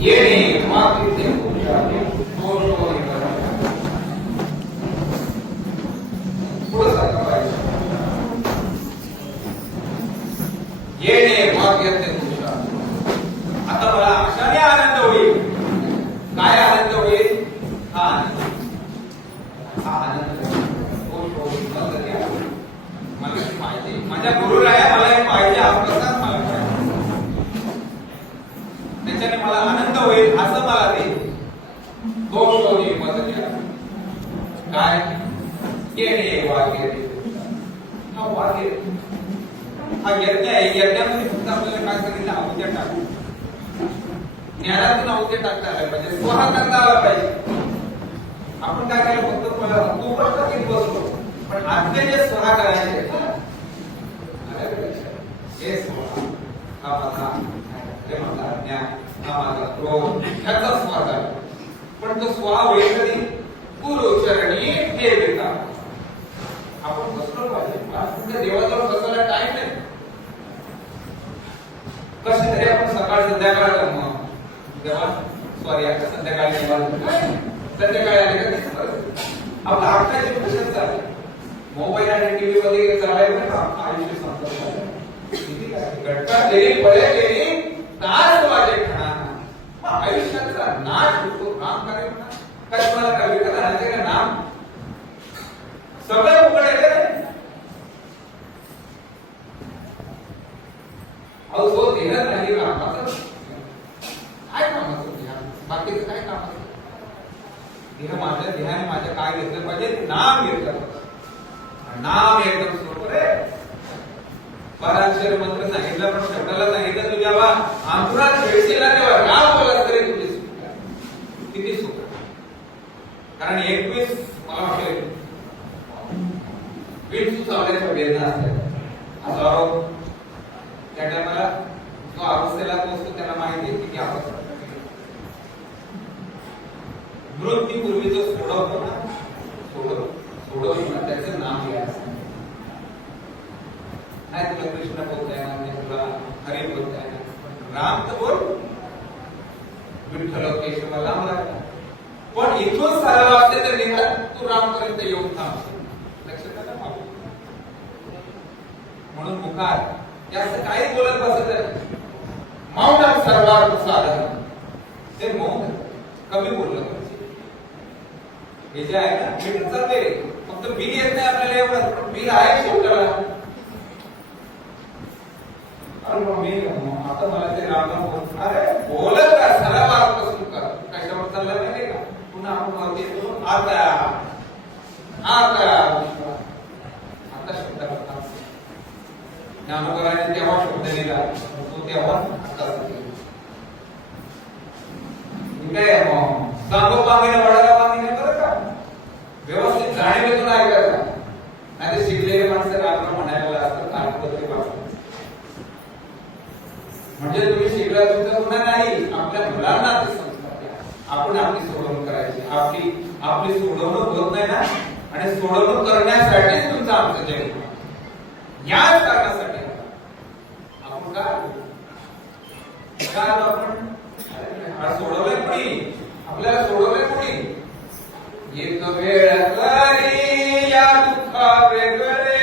येणे मागील पुढे सारखं पाहिजे येणे भाग्याचे आता मला अशाने आनंद होईल काय आनंद होईल हा आनंद मला पाहिजे माझ्या गुरुला मला हे पाहिजे हा प्रसाद मला पाहिजे त्याच्याने मला आनंद होईल असं मला ते दोष मदत काय येणे वाक्य हा वाक्य हा यज्ञ आहे यज्ञामध्ये फक्त आपल्याला काय सांगितलं आहुत्या टाकू ज्ञानातून आहुत्या टाकता आल्या पाहिजे स्वहा करता आला पाहिजे आपण काय केलं फक्त मला तू प्रश्न घेत बसलो पण आजचे जे स्वहा करायचे हे स्वहा हा माझा हे माझा ज्ञान हा माझा क्रोध ह्याचा स्वहा झाला पण तो स्वहा होईल कधी गुरुचरणी देविका आपण बसलो पाहिजे देवाजवळ बसायला टाइम नाही कशी तरी आपण सकाळ संध्याकाळ देवा सॉरी आता संध्याकाळी संध्याकाळी आले का आपला अख्खा जीव कशात चालला? मोबाईल आणि टीव्ही मध्ये चालायचं का आयुष्य संपलं. किती काय घटका गेली पळे गेली तास वाजे खाना आयुष्याचा नाश होतो. काम करे म्हणा काय तुम्हाला कवी कथा राहते का नाम सगळं उघड आहे. अहो जो देणार नाही रामाचं काय कामाचं ध्यान बाकीचं काय कामाचं ध्यान माझ्या काय घेतलं पाहिजे नाम घेतलं पाहिजे. नाम एकदम सोपं रे. 12 अक्षर मंत्र सांगितलं पण शब्दाला सांगितलं तुझ्या बा अंतरात भेटशीला तेव्हा राम बोला तरी तुझी सुख किती सुख. कारण 21 मला वाटतं 20 सुचावण्याच्या वेदना असतात. हजारो त्या टायमाला जो अवस्थेला पोहोचतो त्याला माहिती आहे किती अवस्था. मृत्यूपूर्वीचं सोडवतो ना सोडवलं त्याचं नाम घ्यायचं नाही. तुला कृष्ण बोलताय ना तुला हरी बोलताय ना राम तर बोल. विठ्ठल केशव लांब लागला पण इथून सरळ असते तर निघा तू रामपर्यंत येऊन थांब. लक्षात आलं बाबू. म्हणून मुखार जास्त काही बोलत बसत नाही. मौन सर्वार्थ साधन ते मौन कमी बोललं पाहिजे. हे जे आहे ना मीटर चालते फक्त बिल येत नाही आपल्याला एवढं पण बिल आहे शेवटाला. आता मला ते राम अरे बोलत का सरळ पासून कर कशावर चाललं माहितीये का. पुन्हा आपण वरती येतो आता आता आता शब्द ज्ञानोबराने तेव्हा शब्द लिहिला तो तेव्हा काय सांगोपांगीने वडाला पांगीने बरं का व्यवस्थित जाणीवेतून ऐकायचा. नाही ते शिकलेले माणसं राम म्हणायला असतात कागदपत्री वाचतात. म्हणजे तुम्ही शिकला तुमचा गुन्हा नाही. आपल्या मुलांना ते संस्कार द्या. आपण आपली सोडवणूक करायची. आपली सोडवणूक होत नाही ना आणि सोडवणूक करण्यासाठीच तुमचं आमचं जग याच कारणासाठी आपण काय आपण सोडवलंय कोणी आपल्याला सोडवलंय कोणी. एक वेळ करी या दुःखा वेगळे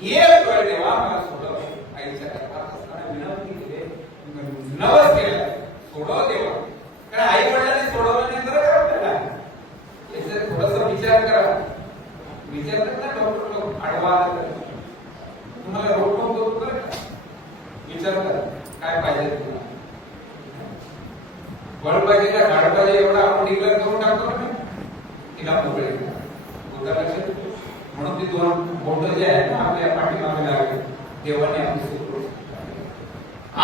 एक वेळ देवा मला सोडव. आईच्या करतात असताना विनंती केली नवस केलं सोडव देवा. कारण आई वडिलांनी सोडवलं नाही तर काय आपल्याला याचा थोडासा विचार करा. विचार करता डॉक्टर लोक आडवा तुम्हाला रोखून देतो बरं का. विचार करा काय पाहिजे तुम्हाला. वळ पाहिजे का झाड पाहिजे एवढा आपण डिक्लेअर करून टाकतो ना तिला मोकळे लक्षात. म्हणून ती 2 बोट जे आहेत ना आपल्या पाठीमागे लागले देवाने आपली सुरू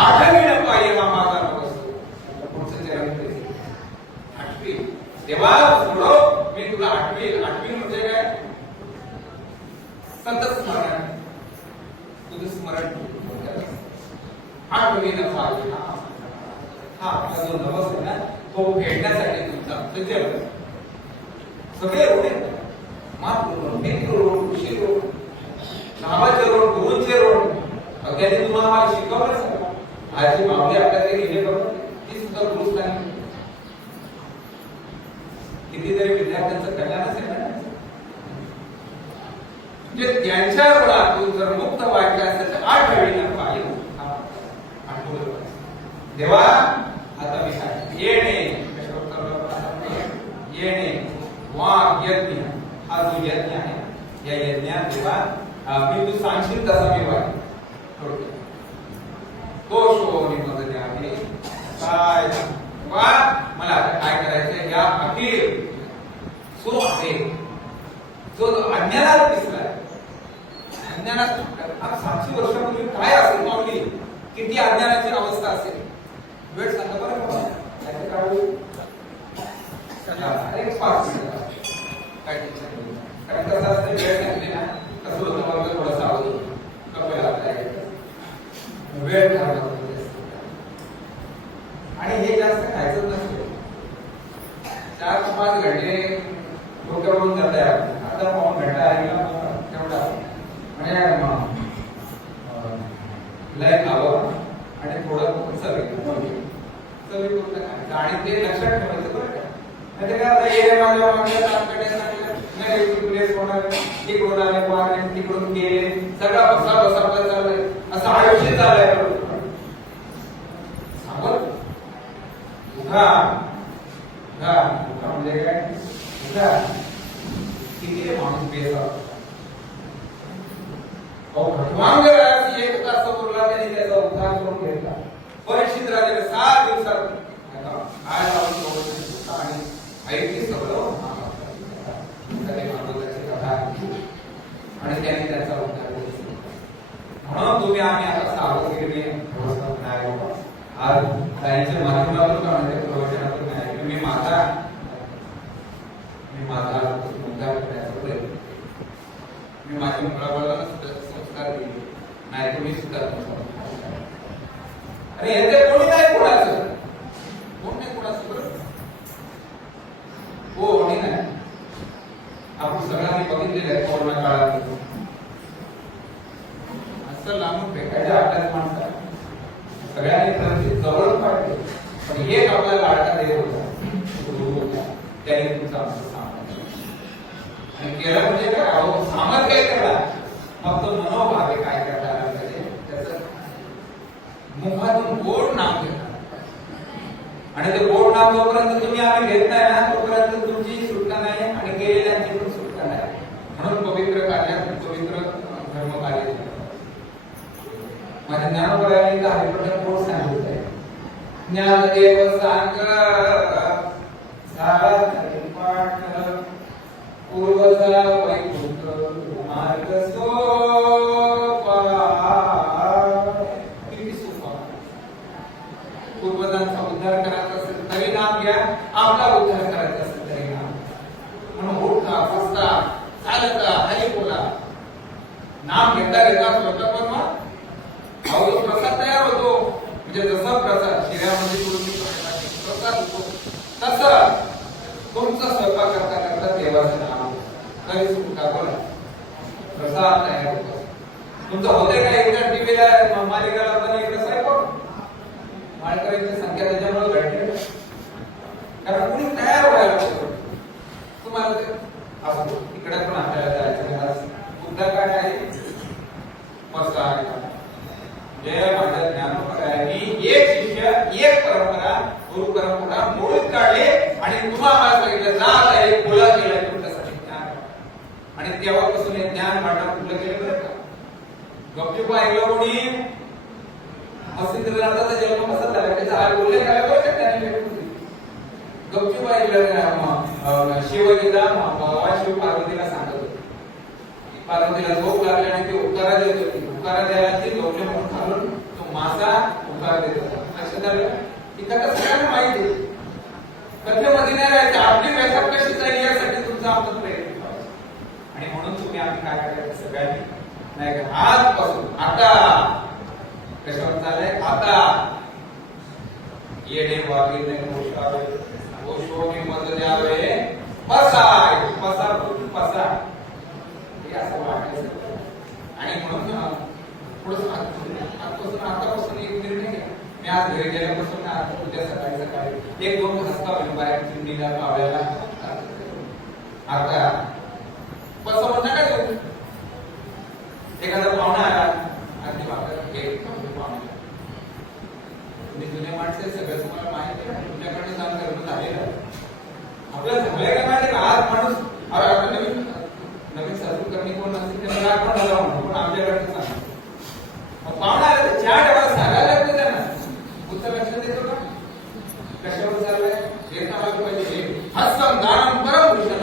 आठवी न पाहिजे माझा नवस पुढचं चरण 8वी देवा सोडव मी तुला 8वी म्हणजे काय सतत स्मरण तुझं स्मरण 8वी न पाहिजे. हा आपला जो नवस आहे ना तो फेडण्यासाठी तुमचा जेवण सगळे रोड आहेत. मेट्रो रोड कृषी रोड नावाचे रोड गुरुंचे रोड त्यांनी तुम्हाला शिकवलं. आजी मावली आपल्या ते लिहिले करून ती सुद्धा गुरुच नाही. कितीतरी विद्यार्थ्यांचं कल्याणच आहे ना. म्हणजे त्यांच्या रोडातून जर मुक्त व्हायचं असेल तर 8 वेळी पाहिजे देवा. आता मी काय येणे वाघ यज्ञ हा जो यज्ञ आहे या यज्ञात देवा मी तू सांगशील तसा मी वाग तो शोनी मदत आहे काय वा मला आता काय करायचंय या अखिल सो आहे जो अज्ञानात दिसलाय. अज्ञानात 700 वर्षापूर्वी काय असेल माऊली किती अज्ञानाची अवस्था असेल. वेळ सांगा बरं का. एक 5 मिनिट काय कारण कसं असतं वेळ घातली ना कसं होतं मला थोडंसं आवडतं कपडे वेळ आणि हे जास्त खायचं नसतं. 4-5 घंटे डोक्यावरून जात आहे. आता पाऊण घंटा आहे तेवढा म्हणजे लय खावं आणि थोडं चवी आणि ते लक्षात ठेवायचं बरं का. नाही काय आता येणे माझ्या मागच्या ताकदे सांगलं नाही तुले होणार तिकडून आले वारणे तिकडून गेले सगळा बसा बसा चाललंय असं आयुष्य चाललंय सांगत उघा उघा उघा म्हणजे काय उघा किती माणूस बेसा खटवांग राजाची एक तास बोलला त्यांनी त्याचा उद्धार करून घेतला परीक्षित राजाने 7 दिवसात काय लावून आणि ऐकली सगळं आणि त्याने त्याचा उद्धार केला म्हणून तुम्ही आम्ही आता सावधगिरीने नाही आज ताईच्या माध्यमातून म्हणजे प्रवचनातून नाही मी माझा उद्धार करण्याचा प्रयत्न मी माझ्या मुलाबाळाला संस्कार दिले नाही तुम्ही सुद्धा अरे याचे कोणी नाही कोणाचं कोण नाही कोणाचं बरं कोणी नाही आपण सगळ्यांनी बघितलेलं आहे कोरोना काळात असं लांबून फेकायच्या आठच माणसं सगळ्यांनी त्यांची जवळ काढले पण एक आपला लाडका देव होता त्याने तुमचं आमचं आणि केलं म्हणजे काय अहो सामर्थ काय केला फक्त मनोभावे काय करता आलं पाहिजे त्याचं मुखातून गोड नाम घेतात आणि ते गोड नाम जोपर्यंत तुम्ही आम्ही घेत नाही ना तोपर्यंत तुमची सुटका नाही आणि केलेल्यांची पण सुटका नाही म्हणून पवित्र कार्यात पवित्र धर्म कार्य माझ्या ज्ञानोबरांनी हरिपटन कोण सांगितलं आहे ज्ञानदेव सांग सारा पाठ पूर्वजा वैकुंठ मार्ग सोपा किती सोपा पूर्वजांचा उद्धार करायचा असेल तरी नाम घ्या आपला उद्धार करायचा असेल तरी नाम म्हणून उठता बसता चालता हरी बोला नाम घेता घेता स्वतः पण अहो प्रसाद तयार होतो म्हणजे जसा प्रसाद शिऱ्यामध्ये प्रसाद होतो तसं तुमचा स्वयंपाक करता करता देवाचं नाम काही सुद्धा बोला प्रसाद तयार होतो तुमचं होते का एकदा टीव्हीला मालिका लावताना इकडे स्वयंपाक माळकऱ्यांची संख्या त्याच्यामुळे घडते कारण कुणी तयार व्हायला पाहिजे तुम्हाला ते असतो इकडे पण आपल्याला जायचं मुद्दा काय आहे प्रसाद जय माझ्या ज्ञानोबरांनी एक शिष्य एक परंपरा गुरु परंपरा मोडून काढले आणि तुम्हाला सांगितलं जा आता एक बोला केला तुमच्यासाठी ज्ञान आणि तेव्हापासून हे ज्ञान वाटप खुलं केलं बरं का गपचूप ऐकलं कोणी मसिंद्रनाथाचा जन्म कसा झाला त्याचा हाल बोलले काय बरं का त्याने गपचूप ऐकलं शिवलीला शिव पार्वतीला सांगत होते पार्वतीला झोप लागली आणि ते उकारा देत होती उकारा द्यायला ती लोकले म्हणून घालून तो मासा उकार देत होता लक्षात आलं की त्याला सगळ्यांना माहिती होती कथेमध्ये नाही राहायचं आपली व्यथा कशी जाईल यासाठी तुमचा आमचा प्रयत्न आणि म्हणून तुम्ही आम्ही काय करायचं सगळ्यांनी नाही का आजपासून आता कशावर चाललंय आता येणे वागे नाही गोष्टावे गोष्टोनी मत द्यावे पसाय पसा पसा असं वाटायचं आणि म्हणून पुढे आतापासून एक निर्णय घ्या मी आज घरी गेल्यापासून आता उद्या सकाळी सकाळी 1-2 हसता होईल बाहेर चिंडीला पावल्याला आता कसं म्हणणं काय देऊ एखादा पाहुणा आला आणि पाहुणा तुम्ही जुने माणसे सगळं तुम्हाला माहिती आहे तुमच्याकडे जाऊन करणं झालेलं आपल्याला झालंय का माहिती आज माणूस आता नवीन साधू करणे कोण नसेल त्यांना आपण झाला म्हणतो पण आमच्याकडे सांगतो पाहुणा आला तर 4 डबा सांगायला लागतो त्यांना उत्तर लक्षात देतो का कशावर चाललंय हे सांगायला पाहिजे हस्सम दानम परम भूषण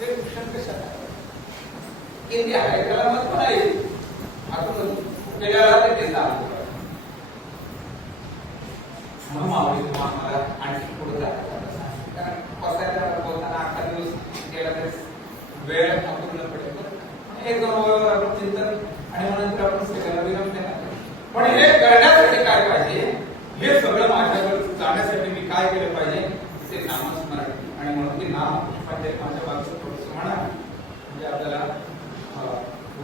ते भूषण कशाला किती आहे त्याला मत पण आहे आपण त्याला ते देतात म्हणून मावळी तुम्हाला आणखी पुढे जातात कारण बसायला बोलताना 8 दिवस गेला तर वेळ अपूर्ण पडेल एक दोन आपण चिंतन आणि नंतर आपण सगळ्याला विराम देणार पण हे करण्यासाठी काय पाहिजे हे सगळं माझ्याकडे जाण्यासाठी मी काय केलं पाहिजे ते नामस्मरण आणि म्हणून ते नाम म्हणजे माझ्या बाजूचं थोडंसं म्हणा म्हणजे आपल्याला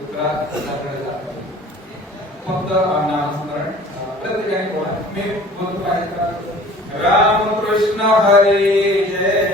उत्तराकडे जात फक्त नामस्मरण प्रत्येकाने बोला मी बोलतो पाहिजे राम कृष्ण हरे जय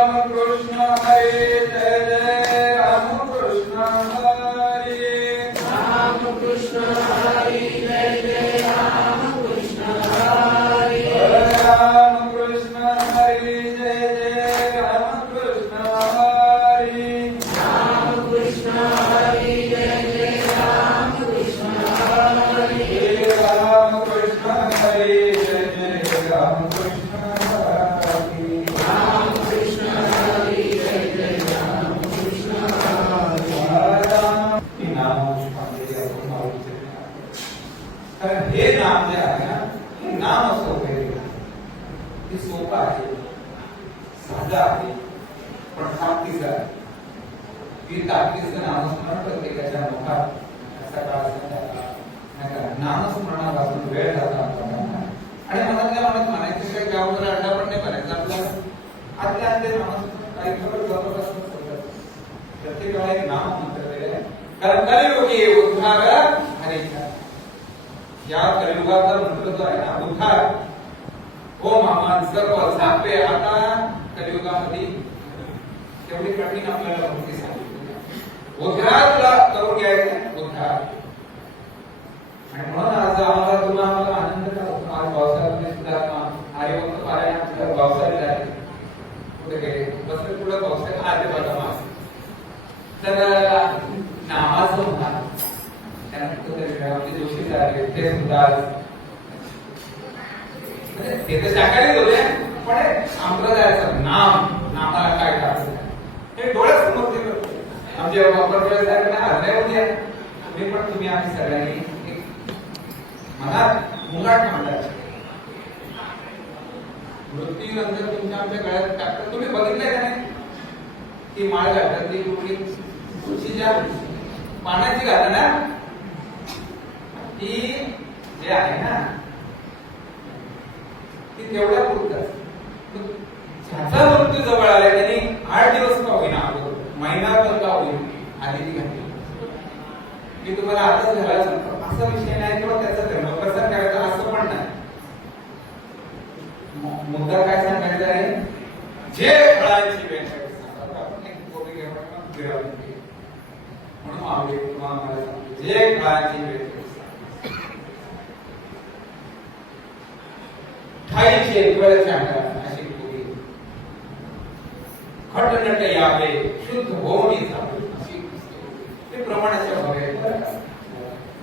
रामकृष्ण हरी जय जय रामकृष्ण हरी रामकृष्ण हरी जय जय रामकृष्ण हरी रामकृष्ण हरी जय जय रामकृष्ण हरी रामकृष्ण हरी जय जय रामकृष्ण हरी रामकृष्ण हरी जय जय रामकृष्ण हरी रामकृष्ण हरी जय जय रामकृष्ण हरी कारण हे नाम जे आहे ना हे नाम असं वगैरे ते सोपं आहे साधं आहे पण ताकदीचं आहे ती ताकदीचं नामस्मरण प्रत्येकाच्या मुखात सकाळ संध्याकाळ नामस्मरणापासून वेळ जाता आणि मनातल्या मनात म्हणायचं काही गाव जरा अड्डा पण नाही करायचं आपल्याला आतल्या आतले नामस्मरण काही खबर जवळपासून प्रत्येक वेळा एक नाम म्हणतात कारण कलियुगी उद्धार हरीचा या कलियुगाचा मंत्र जो आहे ना उद्धार हो मामा सर्व सापे आता कलियुगामध्ये तेवढी कठीण आपल्याला भक्ती सांगितली उद्धारला करून घ्यायचं उद्धार आणि म्हणून आज आम्हाला तुम्हाला आनंद का होतो आज पावसाळ्यामध्ये सुद्धा हरिभक्त पारायण आमच्या पावसाळ्यात आहे कुठे गेले बसले पुढे पावसाळ्यात आले बघा मास तर नामाचं म्हणा त्यानंतर जोशी झाले ते सुद्धा ते तर शाकाहारी होते पण संप्रदायाचं नामाला काय करायचं हे डोळ्यासमोर ते आमच्या वापरकर्त्यांना हरण्या होते तुम्ही आम्ही सगळ्यांनी मनात मुंगाट मांडायचे मृत्यूनंतर तुमच्या आमच्या गळ्यात टाकतात तुम्ही बघितलंय का नाही ती माळ घालतात ती कुठली तुळशीच्या पानाची घालतात ना ती जे आहे ना ती तेवढ्या पुरतात ज्याचा मृत्यू जवळ आला त्यांनी 8 दिवस का होईना अगोदर महिनाभर का होईना आधी ती घातली मी तुम्हाला आताच घालायला सांगतो असा विषय नाही किंवा त्याचा धर्मप्रसार करायचा असं पण नाही मुद्दा काय सांगायचा आहे जे फळांची वेळ म्हणून आवडे तुम्हाला सांगतो जे फळांची वेळ ठाईचे वेळच्या अशी पूर्वी खटनट यावे शुद्ध होऊन अशी ते प्रमाणाच्या भावे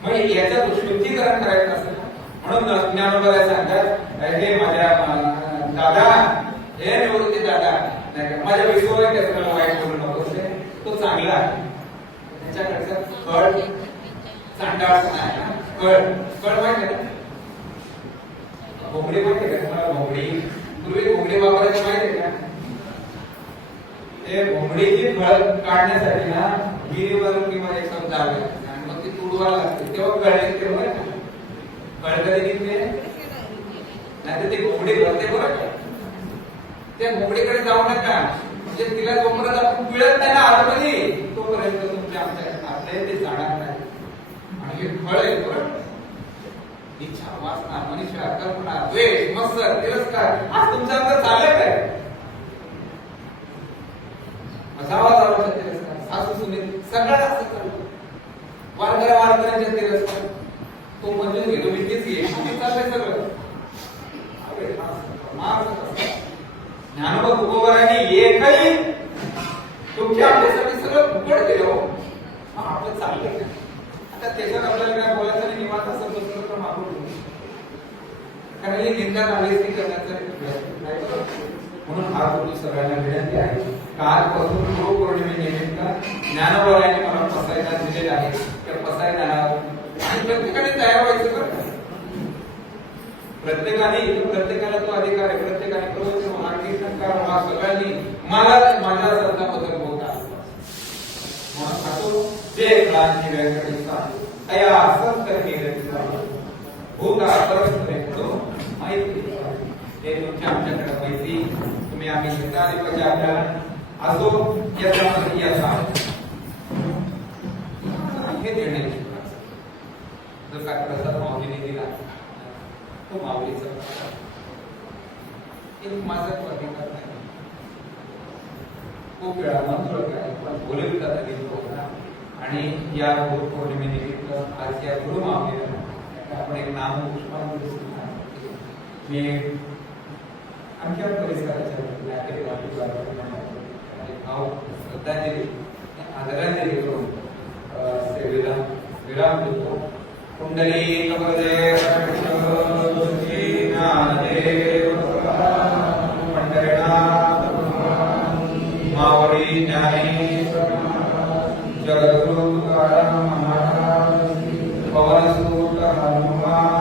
म्हणजे याचं शुद्धीकरण करायचं असेल म्हणून ज्ञानोबा सांगतात हे माझ्या दादा हे निवृत्ती दादा नाही माझ्या विश्वास त्याला वाईट बोलू नको तो चांगला आहे त्याच्याकडचा कळ चांडाळ नाही ना कळ माहिती आहे ना भोंगडी माहिती आहे का तुम्हाला भोंगडी पूर्वी भोंगडी वापरायची माहिती आहे का ते भोंगडीची फळ काढण्यासाठी ना विहिरीवरून किंवा एक जावे आणि मग ती तुडवायला लागते तेव्हा कळले ते बघा कळ कधी निघते नाही तर ती भोंगडी भरते बरं का त्या भोंगडीकडे जाऊ नका म्हणजे तिला जोपर्यंत आपण पिळत नाही ना आतमध्ये तोपर्यंत तुमच्या आमच्या आपल्या ते जाणार नाही आणि हे फळ आहे बरं इच्छा वासना मनुष्य कल्पना द्वेष मत्सर तिरस्कार आज तुमच्या अंतर चाललंय काय जावा तिरस्कार सासू सुनील सगळ्यात असं चाललं वारकऱ्यांच्या तिरस्कार तो मंजूर घेतो मी तेच घे चाललंय सगळं ज्ञानोबा तुकोबारांनी एकही तुमच्या आमच्यासाठी सगळं फुकट केलं आपण चाललंय आता त्याच्यात आपल्याला काय बोलायचं आणि निवांत असं बसलं तर मागून कारण ही निंदा नालिस्ती करण्याचा म्हणून हा गुरु सगळ्यांना विनंती आहे कालपासून गुरु पौर्णिमेनिमित्त ज्ञानोबारांनी मला पसायला दिलेला आहे त्या पसायला आणि प्रत्येकाने तयार व्हायचं बरं प्रत्येकाला तो अधिकार आहे प्रत्येकाने प्रवचन म्हणा कीर्तनकार म्हणा सगळ्यांनी मला माझ्या श्रद्धाबद्दल बोलता म्हणून खातो जे फळांची वेळ तया संतर्मी भूता परस्परे माहिती हे तुमच्या आमच्याकडे माहिती तुम्ही आम्ही घेता आली पाहिजे आपल्याला असो याच्यामध्ये याचा हे देणे जसा प्रसाद माऊलीने दिला तो माऊलीचा एक माझा अधिकार नाही खूप वेळा मंत्र काय पण बोलवितात आणि या गुरुपौर्णिमेनिमित्त आज या गुरुमावलीला आपण एक नाम पुष्पांजली मी आमच्या परिसराच्या भाव श्रद्धांजली आदरांजली करून सेवेला विराम देतो. कुंडली कवरदेव ज्ञानदेव पंढरीनाथ मावळी ज्ञानेश्वर जगद्गुरु तुकाराम महाराज पवनसूत हनुमान